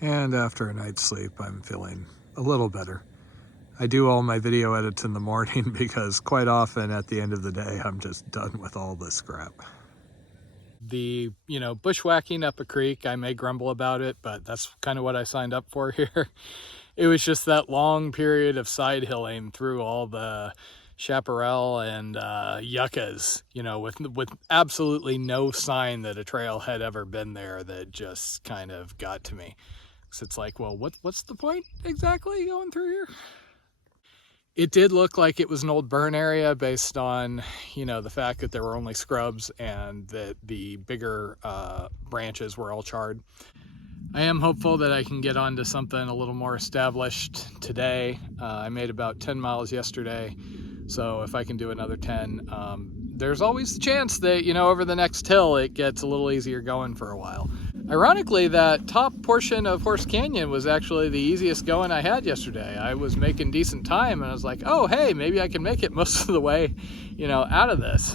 And after a night's sleep, I'm feeling a little better. I do all my video edits in the morning because quite often at the end of the day, I'm just done with all this crap. The, bushwhacking up a creek, I may grumble about it, but that's kind of what I signed up for here. It was just that long period of side hilling through all the chaparral and yuccas, with absolutely no sign that a trail had ever been there, that just kind of got to me. So it's like, well, what's the point exactly going through here? It did look like it was an old burn area based on, the fact that there were only scrubs and that the bigger branches were all charred. I am hopeful that I can get onto something a little more established today. I made about 10 miles yesterday, so if I can do another 10, there's always the chance that, over the next hill it gets a little easier going for a while. Ironically, that top portion of Horse Canyon was actually the easiest going I had yesterday. I was making decent time and I was like, oh, hey, maybe I can make it most of the way, out of this.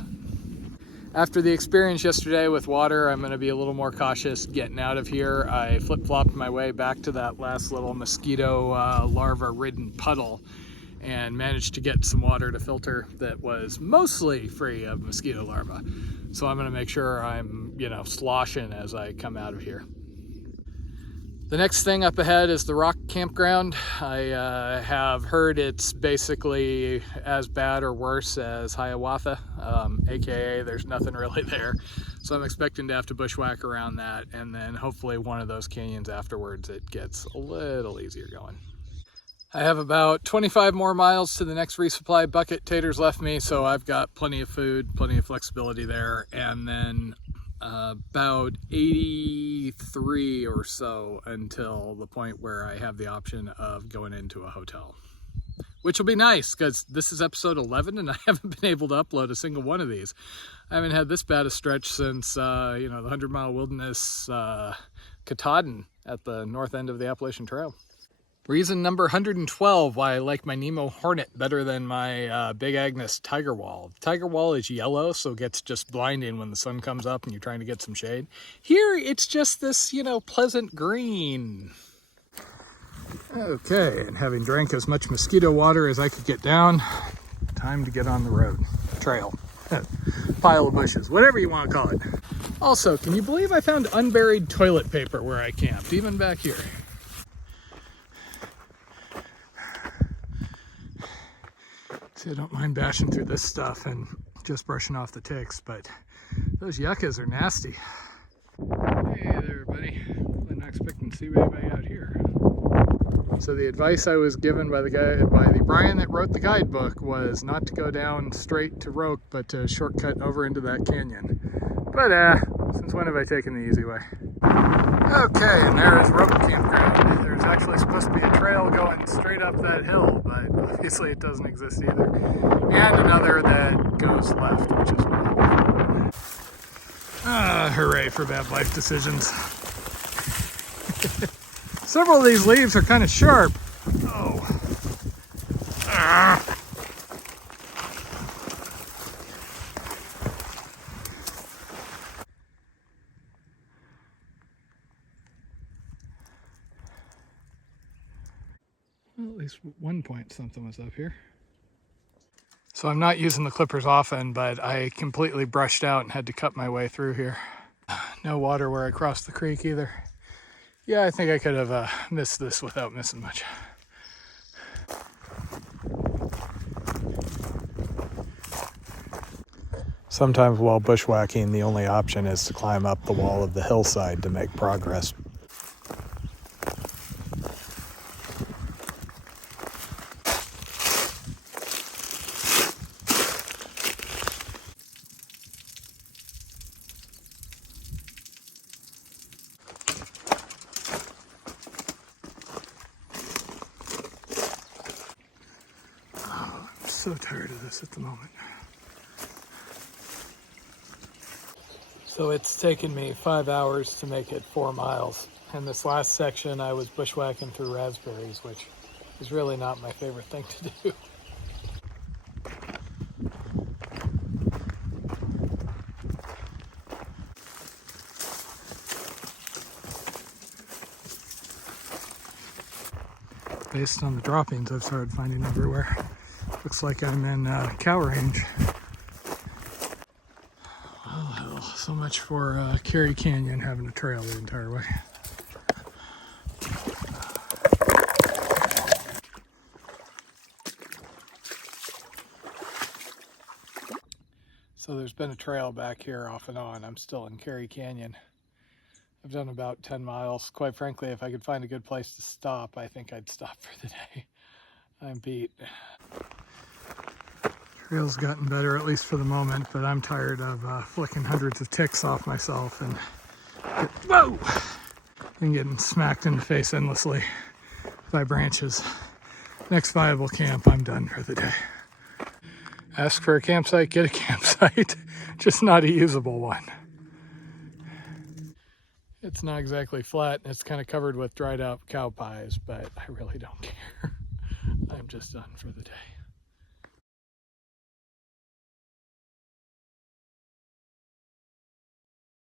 After the experience yesterday with water, I'm going to be a little more cautious getting out of here. I flip-flopped my way back to that last little mosquito larva-ridden puddle and managed to get some water to filter that was mostly free of mosquito larvae. So I'm going to make sure I'm, sloshing as I come out of here. The next thing up ahead is the Roque campground. I have heard it's basically as bad or worse as Hiawatha, aka there's nothing really there. So I'm expecting to have to bushwhack around that, and then hopefully one of those canyons afterwards it gets a little easier going. I have about 25 more miles to the next resupply bucket Tater's left me, so I've got plenty of food, plenty of flexibility there, and then about 83 or so until the point where I have the option of going into a hotel, which will be nice because this is episode 11 and I haven't been able to upload a single one of these. I haven't had this bad a stretch since the 100-mile wilderness Katahdin at the north end of the Appalachian Trail. Reason number 112 why I like my Nemo Hornet better than my Big Agnes Tiger Wall. Tiger Wall is yellow, so it gets just blinding when the sun comes up and you're trying to get some shade. Here, it's just this, pleasant green. Okay, and having drank as much mosquito water as I could get down, time to get on the road. Trail. Pile of bushes, whatever you want to call it. Also, can you believe I found unburied toilet paper where I camped, even back here? See, I don't mind bashing through this stuff and just brushing off the ticks, but those yuccas are nasty. Hey there, everybody. I'm not expecting to see anybody out here. So the advice I was given by the Brian that wrote the guidebook was not to go down straight to Roque, but to shortcut over into that canyon. But since when have I taken the easy way? Okay, and there is Roque Campground. There's actually supposed to be a trail going straight up that hill, but obviously it doesn't exist either. And another that goes left, which is what I'm doing. Hooray for bad life decisions. Several of these leaves are kind of sharp. Oh. Well, at least one point something was up here. So I'm not using the clippers often, but I completely brushed out and had to cut my way through here. No water where I crossed the creek either. Yeah, I think I could have missed this without missing much. Sometimes while bushwhacking, the only option is to climb up the wall of the hillside to make progress. So tired of this at the moment. So it's taken me 5 hours to make it 4 miles. And this last section I was bushwhacking through raspberries, which is really not my favorite thing to do. based on the droppings I've started finding everywhere. Looks like I'm in cow range. Well, hell, so much for Carey Canyon having a trail the entire way. So there's been a trail back here off and on. I'm still in Carey Canyon. I've done about 10 miles. Quite frankly, if I could find a good place to stop, I think I'd stop for the day. I'm beat. Trail's gotten better, at least for the moment, but I'm tired of flicking hundreds of ticks off myself and getting smacked in the face endlessly by branches. Next viable camp, I'm done for the day. Ask for a campsite, get a campsite, just not a usable one. It's not exactly flat, and it's kind of covered with dried out cow pies, but I really don't care. I'm just done for the day.